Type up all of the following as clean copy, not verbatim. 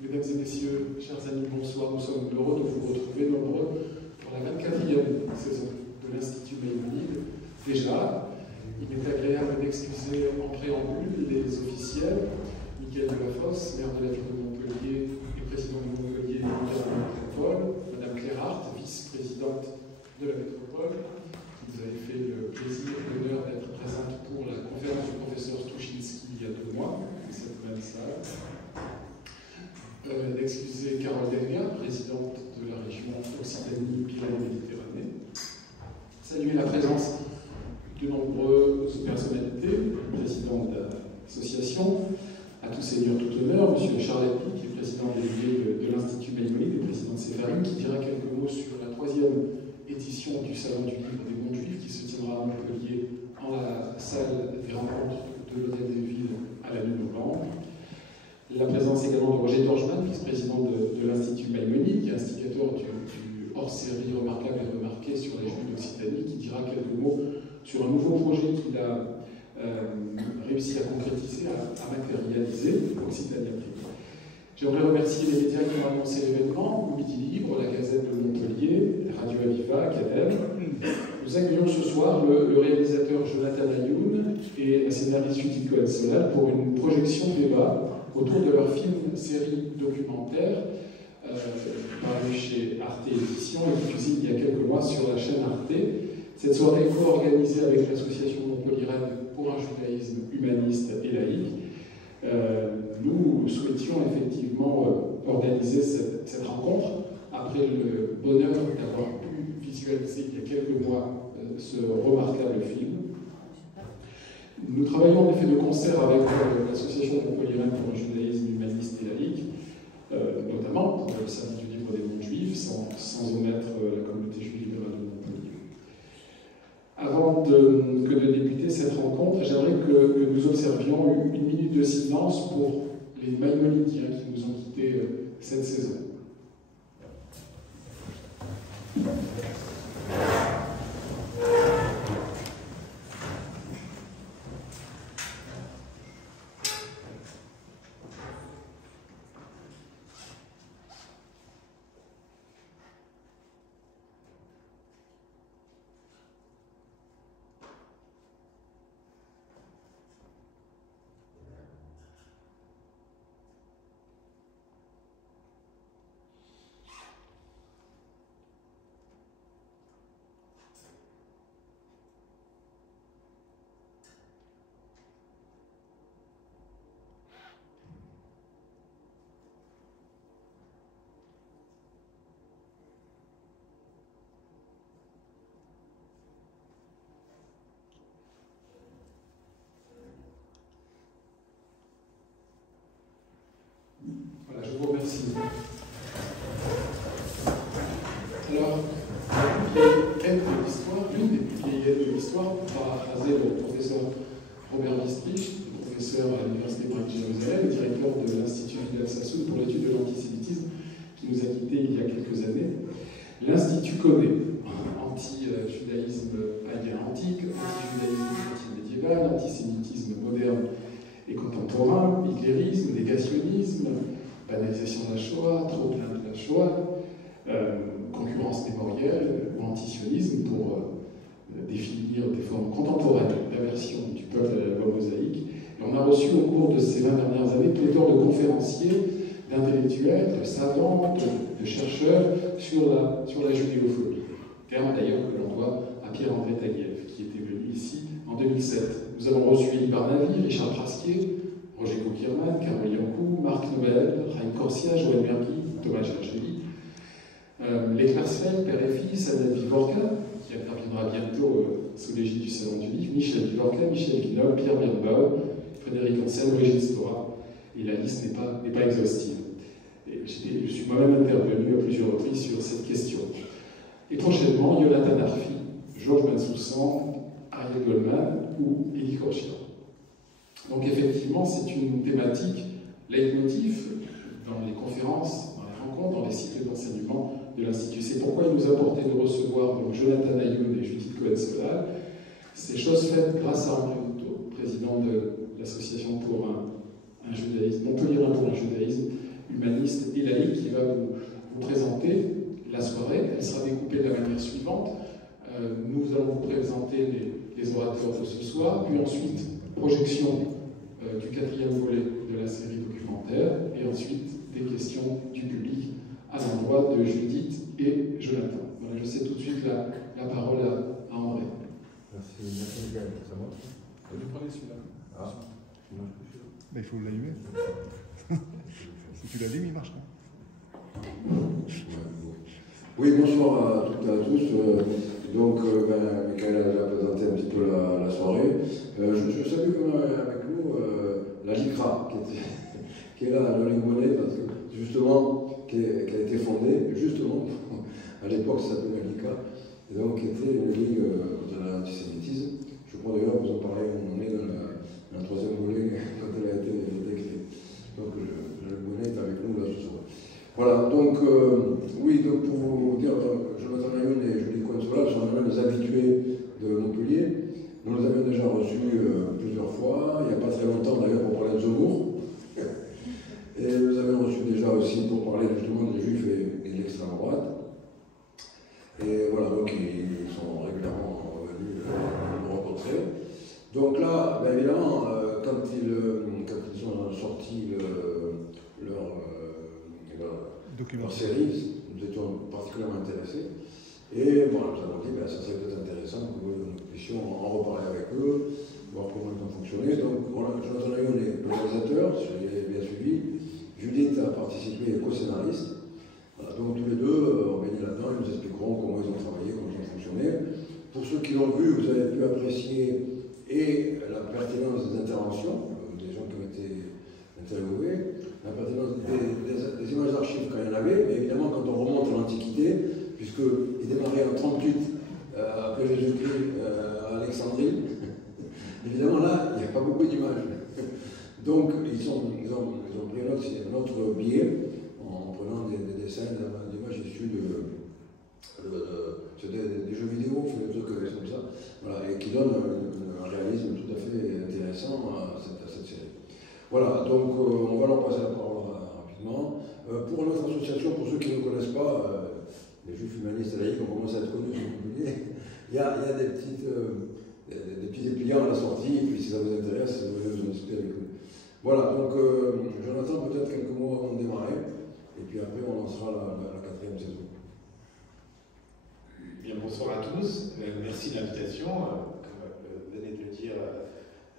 Mesdames et messieurs, chers amis, bonsoir. Nous sommes heureux de vous retrouver nombreux pour la 24e saison de l'Institut Maïmonide. Déjà, il est agréable d'excuser en préambule les officiels, Michael Delafosse, maire de la ville de Montpellier et président de Montpellier et maire de la métropole, Madame Claire Hart, vice-présidente de la métropole, qui nous avait fait le plaisir et l'honneur d'être présente pour la conférence du professeur Stuchinski il y a 2 mois, dans cette même salle. D'excuser Carole Delga, présidente de la région Occitanie-Pyrénées-Méditerranée. Saluer la présence de nombreuses personnalités, président de l'association, à tout seigneur, tout honneur, M. Charles Happy, qui est président délégué de l'Institut Maïmonide et président de Séfarine, qui dira quelques mots sur la 3e édition du Salon du Livre des Monts Juifs, qui se tiendra à Montpellier en la salle des rencontres de l'Hôtel des Villes à la mi-novembre. La présence également de Roger Dorjman, vice-président de l'Institut Maïmonide, qui est instigateur du hors-série remarquable et remarqué sur les Juifs d'Occitanie, qui dira quelques mots sur un nouveau projet qu'il a réussi à concrétiser, à matérialiser, Occitanie. J'aimerais remercier les médias qui ont annoncé l'événement, Midi Libre, la Gazette de Montpellier, Radio Aviva, Cadem. Nous accueillons ce soir le réalisateur Jonathan Ayoun et la scénariste Judy Cohen-Solal pour une projection débat autour de leur film-série documentaire paru chez Arte Éditions et diffusé il y a quelques mois sur la chaîne Arte. Cette soirée est co-organisée avec l'association Montpelliéraine pour un judaïsme humaniste et laïque. Nous souhaitions effectivement organiser cette rencontre après le bonheur d'avoir pu visualiser il y a quelques mois ce remarquable film. Nous travaillons en effet de concert avec l'association Montpelliéraine pour un judaïsme humaniste et laïque, notamment pour le Salon du Livre des Monts Juifs, sans omettre la communauté juive libérale de Montpellier. Avant de débuter cette rencontre, j'aimerais que nous observions une minute de silence pour les Maïmonidiens qui nous ont quittés cette saison. Voilà, je vous remercie. Alors, l'une des plus vieilles aides de l'histoire, pour paraphraser le professeur Robert Wistrich, professeur à l'Université hébraïque de Jérusalem, directeur de l'Institut Hillel Sassoon pour l'étude de l'antisémitisme, qui nous a quittés il y a quelques années. L'Institut connaît anti-judaïsme païen antique, anti-judaïsme chrétien médiéval, antisémitisme moderne et contemporain, hitlérisme, négationnisme, banalisation de la Shoah, trop-plein de la Shoah, concurrence mémorielle ou antisionisme pour définir des formes contemporaines d'aversion du peuple à la loi mosaïque. Et on a reçu au cours de ces 20 dernières années pléthore de conférenciers, d'intellectuels, de savants, de chercheurs sur la judéophobie. Terme d'ailleurs que l'on doit à Pierre-André Taguieff, qui était venu ici en 2007. Nous avons reçu Elie Barnavi, Richard Praskier, Roger Kokirman, Carole Yankou, Marc Nobel, Raïm Corsia, Joël Mergui, Thomas Gergely, les Klarsfeld, père et fils, Adèle Vivorca, qui interviendra bientôt sous l'égide du Salon du Livre, Michel Vivorca, Michel Guinol, Pierre Birnbaum, Frédéric Ancel, Brigitte Stora, et la liste n'est pas exhaustive. je suis moi-même intervenu à plusieurs reprises sur cette question. Et prochainement, Yonatan Arfi, Georges Bensoussan, Ariel Goldman ou Elie Korchia. Donc effectivement, c'est une thématique leitmotiv dans les conférences, dans les rencontres, dans les cycles d'enseignement de l'Institut. C'est pourquoi il nous a porté de recevoir donc, Jonathan Ayoun et Judith Cohen-Solal. Ces choses faites grâce à Henri Houteau, président de l'association pour un judaïsme, Montpellier pour un judaïsme humaniste et laïque, qui va vous présenter la soirée. Elle sera découpée de la manière suivante. Nous allons vous présenter les orateurs de ce soir, puis ensuite projection du 4e volet de la série documentaire, et ensuite des questions du public à l'endroit de Judith et Jonathan. Voilà, je sais tout de suite la parole à André. Merci Miguel. Ça va? Vous prenez celui-là. Ah, mais il faut l'allumer. Si tu l'allumes, il marche pas. Oui, bonsoir à toutes et à tous. Donc, Michael a déjà présenté un petit peu la soirée. Je salue avec nous la LICRA, qui est là, la Ligue Monnaie, parce que justement, qui a été fondée, justement, à l'époque, ça s'appelait la LICRA, et donc qui était une ligue de l'antisémitisme. Je crois d'ailleurs, vous en parlez, on est dans le 3e volet quand elle a été créée. Donc, la Ligue Monnaie est avec nous là ce soir. Voilà, donc, oui, donc pour vous dire, Jonathan Ayoun et Judith Cohen-Solal sont vraiment les habitués de Montpellier. Nous les avions déjà reçus plusieurs fois, il n'y a pas très longtemps d'ailleurs pour parler de Zemmour. Et nous les avions reçus déjà aussi pour parler justement des Juifs et de l'extrême droite. Et voilà, donc ils sont régulièrement venus nous rencontrer. Donc là, bien évidemment, quand ils ont sorti leur série, nous étions particulièrement intéressés. Et bon, nous avons dit que ça serait peut-être intéressant que nous puissions en reparler avec eux, voir comment ils ont fonctionné. Donc, voilà, Jonathan Ayoun est le réalisateur, si vous avez bien suivi. Judith a participé, co-scénariste. Voilà, donc tous les deux ont baigné là-dedans, ils nous expliqueront comment ils ont travaillé, comment ils ont fonctionné. Pour ceux qui l'ont vu, vous avez pu apprécier et la pertinence des interventions, des gens qui ont été interviewés, la pertinence des images d'archives quand il y en avait, mais évidemment quand on remonte à l'Antiquité, puisqu'il démarrait en 38 après Jésus-Christ à Alexandrie, évidemment là, il n'y a pas beaucoup d'images. Donc ils ont pris un autre biais en prenant des dessins, des images issues des jeux vidéo, des trucs comme ça, voilà, et qui donnent un réalisme tout à fait intéressant à cette série. Voilà, donc on va leur passer la parole rapidement. Pour notre association, pour ceux qui ne connaissent pas, les Juifs humanistes laïcs, on commence à être connus sur Montpellier. Il y a des petits dépliants à la sortie, et puis si ça vous intéresse, vous pouvez vous en discuter avec nous. Voilà, donc Jonathan, peut-être quelques mots avant de démarrer, et puis après on lancera la 4e saison. Bien, bonsoir à tous. Merci de l'invitation. Comme venez de le dire,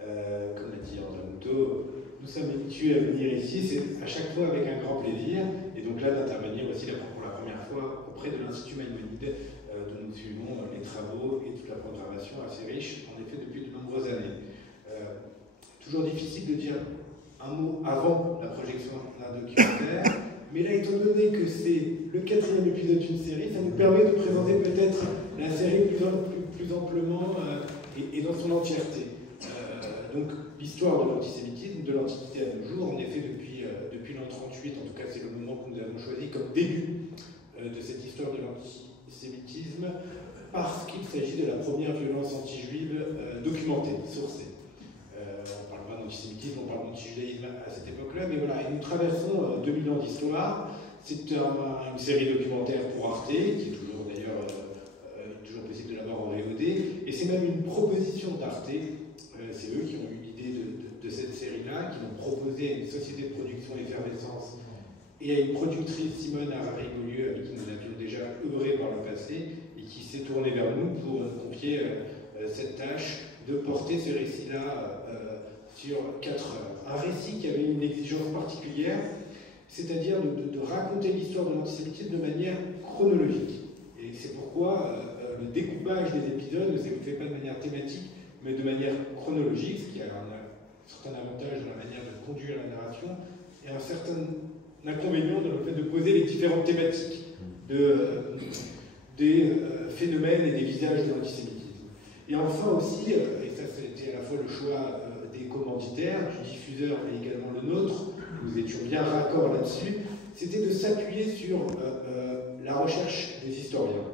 comme l'a dit André Houteau, nous sommes habitués à venir ici, c'est à chaque fois avec un grand plaisir, et donc là d'intervenir aussi pour la première fois auprès de l'Institut Maïmonide, dont nous suivons les travaux et toute la programmation assez riche, en effet depuis de nombreuses années. Toujours difficile de dire un mot avant la projection d'un documentaire, mais là, étant donné que c'est le 4e épisode d'une série, ça nous permet de présenter peut-être la série plus amplement et dans son entièreté. Donc, l'histoire de l'antisémitisme, de l'Antiquité à nos jours, en effet, depuis l'an 38, en tout cas, c'est le moment que nous avons choisi comme début de cette histoire de l'antisémitisme, parce qu'il s'agit de la première violence anti-juive documentée, sourcée. On ne parle pas d'antisémitisme, on parle d'anti-judaïsme à cette époque-là, mais voilà, et nous traversons 2000 ans d'histoire. C'est une série documentaire pour Arte, qui est toujours d'ailleurs toujours possible de la voir en VOD, et c'est même une proposition d'Arte. C'est eux qui ont eu l'idée de cette série-là, qui l'ont proposé à une société de production Effervescence et à une productrice, Simone Harari-Beaulieu, avec qui nous avions déjà œuvré par le passé, et qui s'est tournée vers nous pour nous confier cette tâche de porter ce récit-là sur 4 heures. Un récit qui avait une exigence particulière, c'est-à-dire de raconter l'histoire de l'antisémitisme de manière chronologique. Et c'est pourquoi le découpage des épisodes ne s'est fait pas de manière thématique, mais de manière chronologique, ce qui a un certain avantage dans la manière de conduire la narration, et un certain inconvénient dans le fait de poser les différentes thématiques des phénomènes et des visages de l'antisémitisme. Et enfin aussi, et ça c'était à la fois le choix des commanditaires, du diffuseur, mais également le nôtre, nous étions bien raccord là-dessus, c'était de s'appuyer sur la recherche des historiens.